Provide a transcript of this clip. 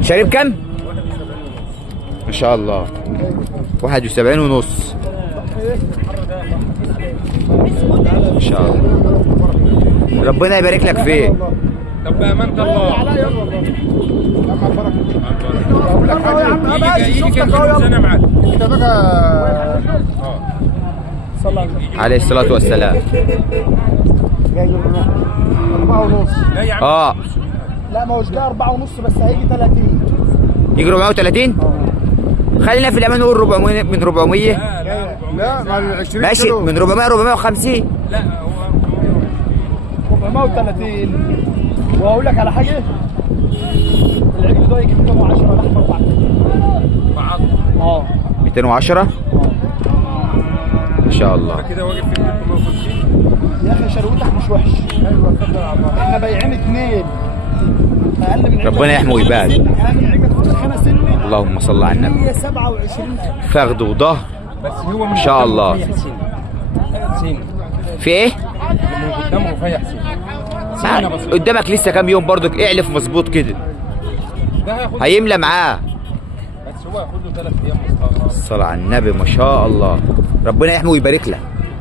شارب كام؟ ما شاء الله 71 ونص ما شاء الله. ربنا يبارك لك فيه. طب بأمانة الله يجي كام سنة معاك؟ انت بقى عليه الصلاة والسلام. جاي 4 ونص. لا ما هوش جاي 4 ونص بس هيجي 30. يجي 430. خلينا في الامان نقول 400 من 400. لا ما 20 ماشي من 400 450. لا هو 430. واقول لك على حاجه، العجل ده يجي 210 الاحمر بعض 210 ما شاء الله. كده واقف في 350. يا اخي شروتك مش وحش. ايوه اتفضل يا عم. احنا بايعين 2 اقل من ربنا يحمي ويبارك. اقل عجل في الخانه سنه. اللهم صل على النبي. 127 فخذ وظهر بس هو ما شاء الله. في ايه؟ من قدامه رفيع سين. قدامك لسه كام يوم برضك، اعلف مظبوط كده ده هياخد هيملى معاه. بس هو هياخد له 3 ايام مستغرب. الصلاة على النبي ما شاء الله. ربنا يحمي ويبارك لك.